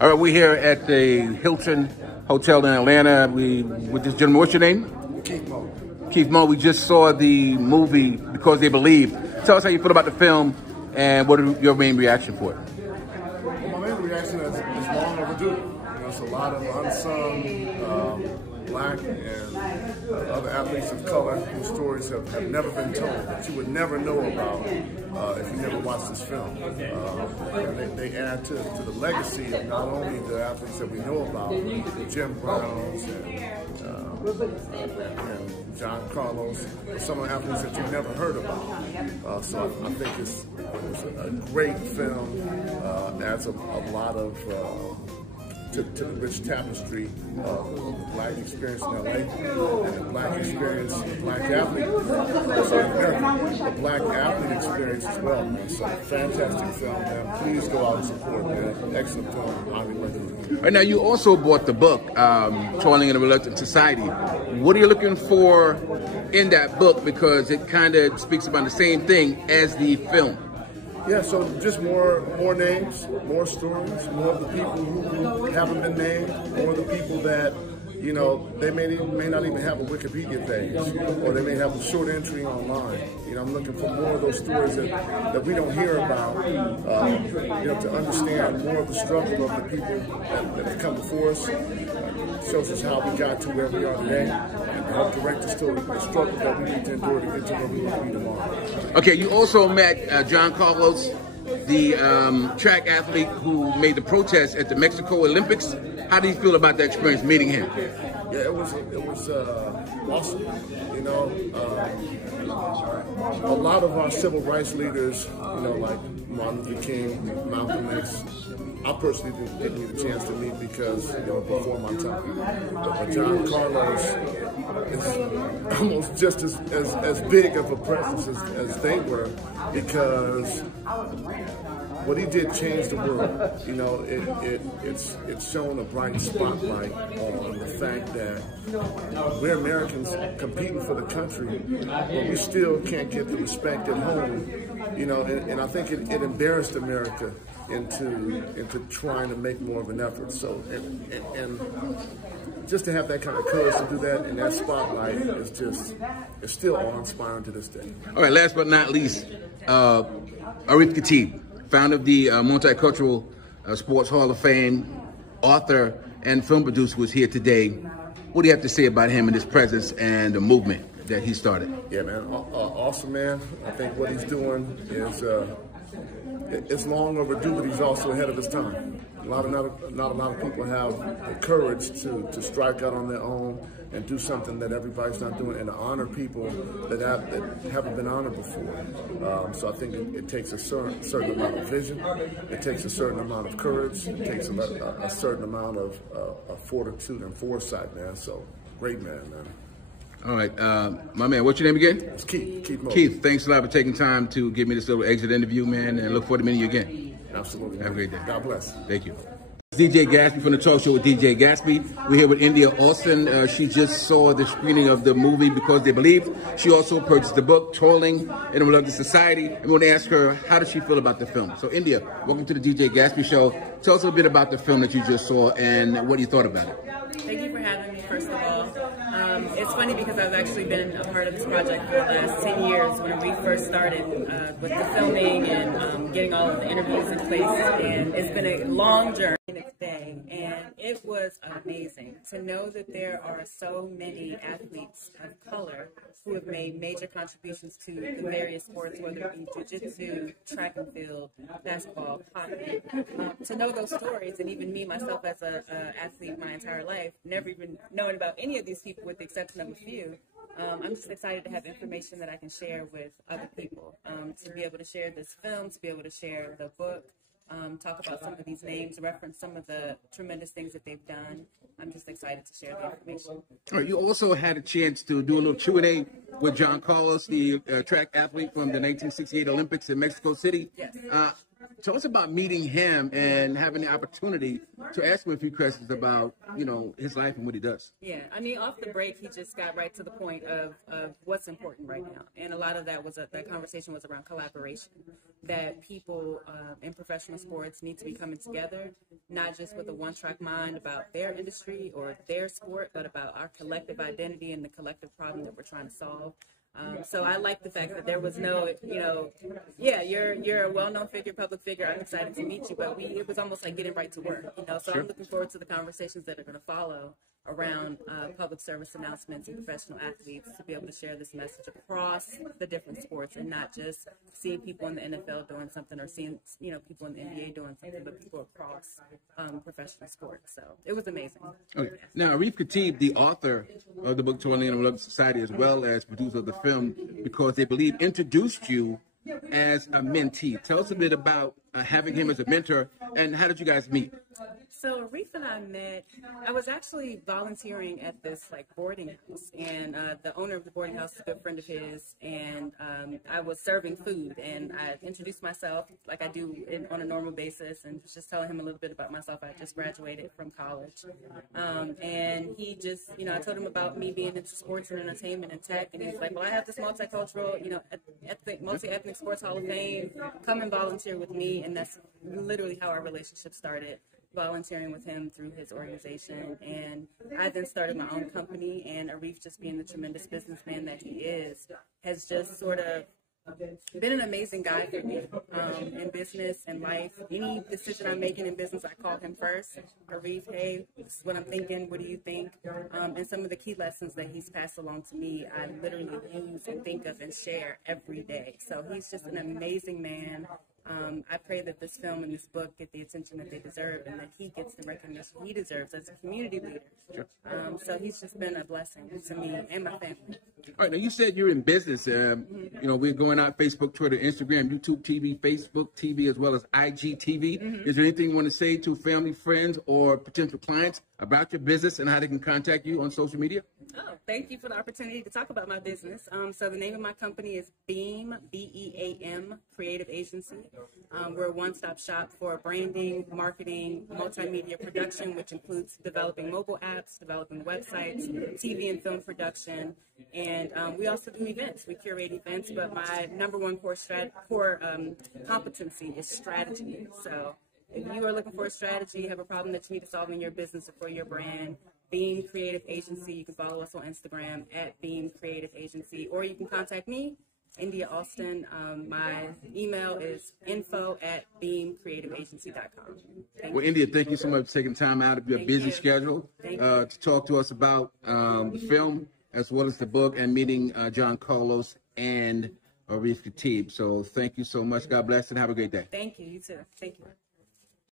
All right, we're here at the Hilton Hotel in Atlanta. With this gentleman, what's your name? Keith Moe. Keith Moe. We just saw the movie Because They Believe. Tell us how you feel about the film and what is your main reaction for it? Well, my main reaction is long overdue. There's a lot of unsung black and other athletes of color whose stories have never been told, that you would never know about if you never watched this film. They add to the legacy of not only the athletes that we know about, the Jim Browns and John Carlos, but some of the athletes that you've never heard about. So I think it's a great film, adds a lot of to the rich tapestry of the black experience in LA and the black experience, the black athlete, the black athlete experience as well, man. So fantastic film, man. Please go out and support, man. Excellent film. Highly recommend. Right now, you also bought the book, Toiling in a Reluctant Society. What are you looking for in that book? Because it kind of speaks about the same thing as the film. Yeah, so just more names, more stories, more of the people who haven't been named, more of the people that, you know, they may not even have a Wikipedia page, or they may have a short entry online. You know, I'm looking for more of those stories that we don't hear about, you know, to understand more of the struggle of the people that have come before us. Shows us how we got to where we are today, and help direct the story, the struggle that we need to endure to get to where we want to be tomorrow. Okay, you also met John Carlos, the track athlete who made the protest at the Mexico Olympics. How do you feel about that experience meeting him? Yeah, it was awesome. You know, a lot of our civil rights leaders, you know, like Martin Luther King, Malcolm X, I personally didn't get a chance to meet because they were before my time. But John Carlos is almost just as big of a presence as they were, because what he did changed the world. You know, it's shown a bright spotlight on the fact that we're Americans competing for the country, but we still can't get the respect at home. You know, and I think it embarrassed America into trying to make more of an effort. So and just to have that kind of courage to do that in that spotlight is it's still awe-inspiring to this day. All right, last but not least, Arif Khatib, founder of the Multicultural Sports Hall of Fame, author and film producer, was here today. What do you have to say about him and his presence and the movement that he started? Yeah, man, awesome, man. I think what he's doing is it's long overdue, but he's also ahead of his time. Not a lot of people have the courage to strike out on their own and do something that everybody's not doing, and to honor people that haven't been honored before. So I think it takes a certain amount of vision. It takes a certain amount of courage. It takes a certain amount of fortitude and foresight, man. So great man. All right, my man, what's your name again? It's Keith. Keith Moe. Keith, thanks a lot for taking time to give me this little exit interview, man, and look forward to meeting you again. Absolutely. Have a great day. God bless. Thank you. DJ Gatsby from the talk show with DJ Gatsby. We're here with India Austin. She just saw the screening of the movie Because They Believe. She also purchased the book Toiling in a Reluctant Society. And we want to ask her, how does she feel about the film? So India, welcome to the DJ Gatsby Show. Tell us a little bit about the film that you just saw and what you thought about it. Thank you for having me, first of all. It's funny because I've actually been a part of this project for the last 10 years when we first started with the filming and getting all of the interviews in place. And it's been a long journey in its day, and it was amazing to know that there are so many athletes of color who have made major contributions to the various sports, whether it be jiu-jitsu, track and field, basketball, hockey. To know those stories, and even me, myself, as an athlete my entire life, never even knowing about any of these people with the exception of a few, I'm just excited to have information that I can share with other people, to be able to share this film, to be able to share the book, talk about some of these names, reference some of the tremendous things that they've done. I'm just excited to share the information. All right, you also had a chance to do a little Q&A with John Carlos, the track athlete from the 1968 Olympics in Mexico City. Yes. tell us about meeting him and having the opportunity to ask him a few questions about, you know, his life and what he does. Yeah, I mean, off the break, he just got right to the point of what's important right now. And a lot of that was, that conversation was around collaboration, that people in professional sports need to be coming together, not just with a one-track mind about their industry or their sport, but about our collective identity and the collective problem that we're trying to solve. So I like the fact that there was no, you know, yeah, you're a well-known figure, public figure. I'm excited to meet you, but it was almost like getting right to work, you know. So I'm looking forward to the conversations that are going to follow around public service announcements and professional athletes to be able to share this message across the different sports and not just seeing people in the NFL doing something or seeing, you know, people in the NBA doing something, but people across professional sports. So it was amazing. Okay. Now, Arif Khatib, the author of the book Toiling in the Reluctant Society, as well as producer of the film, Because They Believe, introduced you as a mentee. Tell us a bit about having him as a mentor, and how did you guys meet? So Arif and I met, I was actually volunteering at this like boarding house, and the owner of the boarding house is a good friend of his, and I was serving food, and I introduced myself like I do on a normal basis, and just telling him a little bit about myself. I just graduated from college, and he just, you know, I told him about me being into sports and entertainment and tech, and he's like, well, I have this multicultural, you know, multi-ethnic sports hall of fame, come and volunteer with me, and that's literally how our relationship started. Volunteering with him through his organization, and I then started my own company, and Arif, just being the tremendous businessman that he is, has just sort of been an amazing guy for me in business and life. Any decision I'm making in business, I call him first. Arif, hey, this is what I'm thinking, what do you think? And some of the key lessons that he's passed along to me, I literally use and think of and share every day. So he's just an amazing man. I pray that this film and this book get the attention that they deserve, and that he gets the recognition he deserves as a community leader. Sure. So he's just been a blessing to me and my family. All right, now you said you're in business. You know, we're going out Facebook, Twitter, Instagram, YouTube TV, Facebook TV, as well as IGTV. Is there anything you want to say to family, friends, or potential clients about your business and how they can contact you on social media? Oh, thank you for the opportunity to talk about my business. So the name of my company is Beam, B-E-A-M, Creative Agency. We're a one-stop shop for branding, marketing, multimedia production, which includes developing mobile apps, developing websites, TV and film production, and we also do events. We curate events, but my number one core competency is strategy. So if you are looking for a strategy, you have a problem that you need to solve in your business or for your brand, Beam Creative Agency. You can follow us on Instagram at Beam Creative Agency, or you can contact me, India Austin. My email is info@beamcreativeagency.com. Well, India, thank you so much for taking time out of your busy schedule to talk to us about the film as well as the book, and meeting John Carlos and Arif Khatib. So thank you so much. God bless and have a great day. Thank you. You too. Thank you.